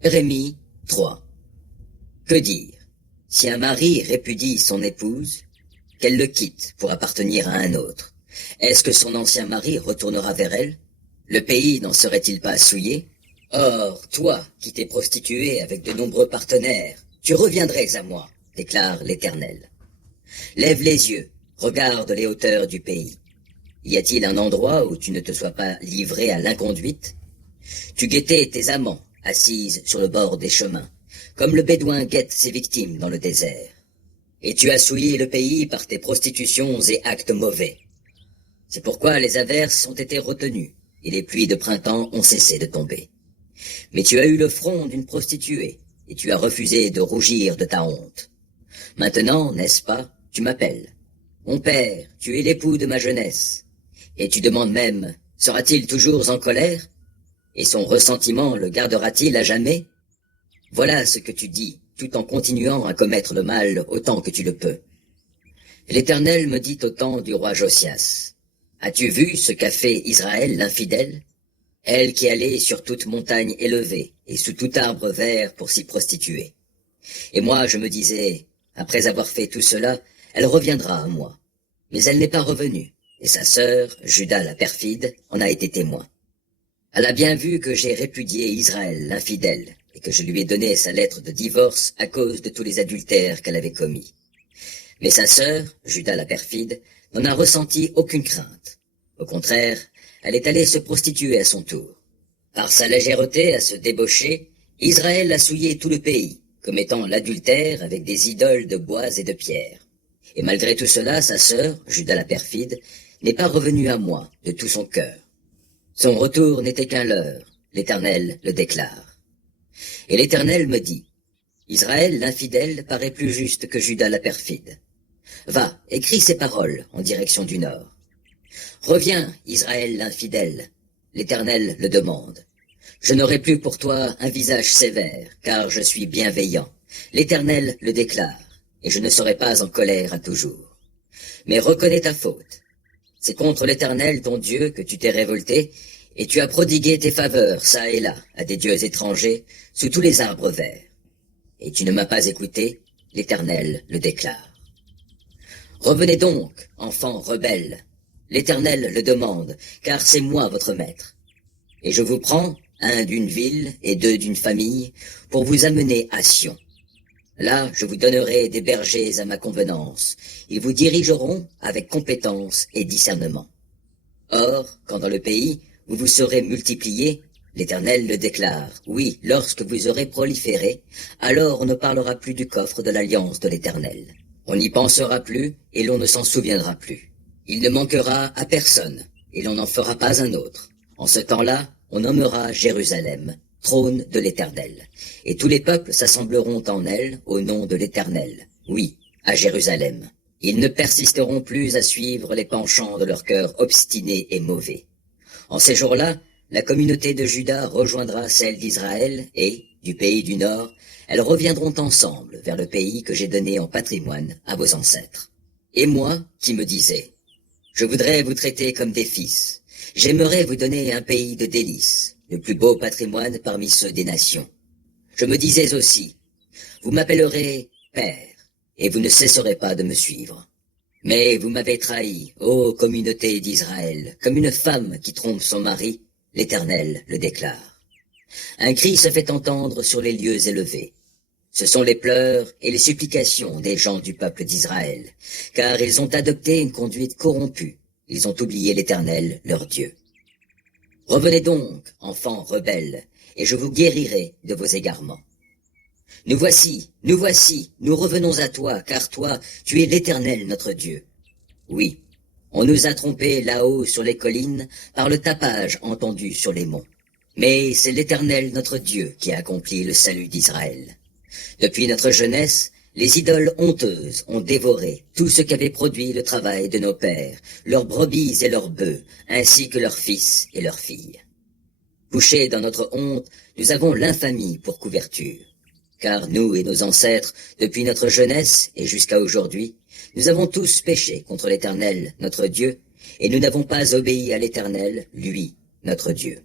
Jérémie 3. Que dire? Si un mari répudie son épouse, qu'elle le quitte pour appartenir à un autre, est-ce que son ancien mari retournera vers elle? Le pays n'en serait-il pas souillé? Or, toi, qui t'es prostituée avec de nombreux partenaires, tu reviendrais à moi, déclare l'Éternel. Lève les yeux, regarde les hauteurs du pays. Y a-t-il un endroit où tu ne te sois pas livré à l'inconduite? Tu guettais tes amants, assises sur le bord des chemins, comme le bédouin guette ses victimes dans le désert. Et tu as souillé le pays par tes prostitutions et actes mauvais. C'est pourquoi les averses ont été retenues, et les pluies de printemps ont cessé de tomber. Mais tu as eu le front d'une prostituée, et tu as refusé de rougir de ta honte. Maintenant, n'est-ce pas, tu m'appelles. Mon père, tu es l'époux de ma jeunesse. Et tu demandes même, sera-t-il toujours en colère? Et son ressentiment le gardera-t-il à jamais? Voilà ce que tu dis, tout en continuant à commettre le mal autant que tu le peux. L'Éternel me dit au temps du roi Josias, as-tu vu ce qu'a fait Israël l'infidèle? Elle qui allait sur toute montagne élevée et sous tout arbre vert pour s'y prostituer. Et moi je me disais, après avoir fait tout cela, elle reviendra à moi. Mais elle n'est pas revenue, et sa sœur, Juda la perfide, en a été témoin. Elle a bien vu que j'ai répudié Israël l'infidèle, et que je lui ai donné sa lettre de divorce à cause de tous les adultères qu'elle avait commis. Mais sa sœur, Juda la perfide, n'en a ressenti aucune crainte. Au contraire, elle est allée se prostituer à son tour. Par sa légèreté à se débaucher, Israël a souillé tout le pays, commettant l'adultère avec des idoles de bois et de pierre. Et malgré tout cela, sa sœur, Juda la perfide, n'est pas revenue à moi de tout son cœur. Son retour n'était qu'un leurre, l'Éternel le déclare. Et l'Éternel me dit, Israël l'infidèle paraît plus juste que Juda la perfide. Va, écris ces paroles en direction du nord. Reviens, Israël l'infidèle, l'Éternel le demande. Je n'aurai plus pour toi un visage sévère, car je suis bienveillant. L'Éternel le déclare, et je ne serai pas en colère à toujours. Mais reconnais ta faute. C'est contre l'Éternel ton Dieu que tu t'es révolté, et tu as prodigué tes faveurs çà et là à des dieux étrangers sous tous les arbres verts. Et tu ne m'as pas écouté, l'Éternel le déclare. Revenez donc, enfants rebelles. L'Éternel le demande, car c'est moi votre maître. Et je vous prends, un d'une ville et deux d'une famille, pour vous amener à Sion. Là, je vous donnerai des bergers à ma convenance. Ils vous dirigeront avec compétence et discernement. Or, quand dans le pays, vous vous serez multipliés, l'Éternel le déclare, oui, lorsque vous aurez proliféré, alors on ne parlera plus du coffre de l'alliance de l'Éternel. On n'y pensera plus, et l'on ne s'en souviendra plus. Il ne manquera à personne, et l'on n'en fera pas un autre. En ce temps-là, on nommera Jérusalem, trône de l'Éternel, et tous les peuples s'assembleront en elle au nom de l'Éternel, oui, à Jérusalem. Ils ne persisteront plus à suivre les penchants de leur cœur obstiné et mauvais. En ces jours-là, la communauté de Juda rejoindra celle d'Israël et, du pays du Nord, elles reviendront ensemble vers le pays que j'ai donné en patrimoine à vos ancêtres. Et moi, qui me disais, je voudrais vous traiter comme des fils, j'aimerais vous donner un pays de délices, le plus beau patrimoine parmi ceux des nations. Je me disais aussi, vous m'appellerez Père, et vous ne cesserez pas de me suivre. Mais vous m'avez trahi, ô communauté d'Israël, comme une femme qui trompe son mari, l'Éternel le déclare. Un cri se fait entendre sur les lieux élevés. Ce sont les pleurs et les supplications des gens du peuple d'Israël, car ils ont adopté une conduite corrompue, ils ont oublié l'Éternel, leur Dieu. Revenez donc, enfants rebelles, et je vous guérirai de vos égarements. Nous voici, nous revenons à toi, car toi, tu es l'Éternel notre Dieu. Oui, on nous a trompés là-haut sur les collines par le tapage entendu sur les monts. Mais c'est l'Éternel notre Dieu qui a accompli le salut d'Israël. Depuis notre jeunesse, les idoles honteuses ont dévoré tout ce qu'avait produit le travail de nos pères, leurs brebis et leurs bœufs, ainsi que leurs fils et leurs filles. Couchés dans notre honte, nous avons l'infamie pour couverture. Car nous et nos ancêtres, depuis notre jeunesse et jusqu'à aujourd'hui, nous avons tous péché contre l'Éternel, notre Dieu, et nous n'avons pas obéi à l'Éternel, lui, notre Dieu.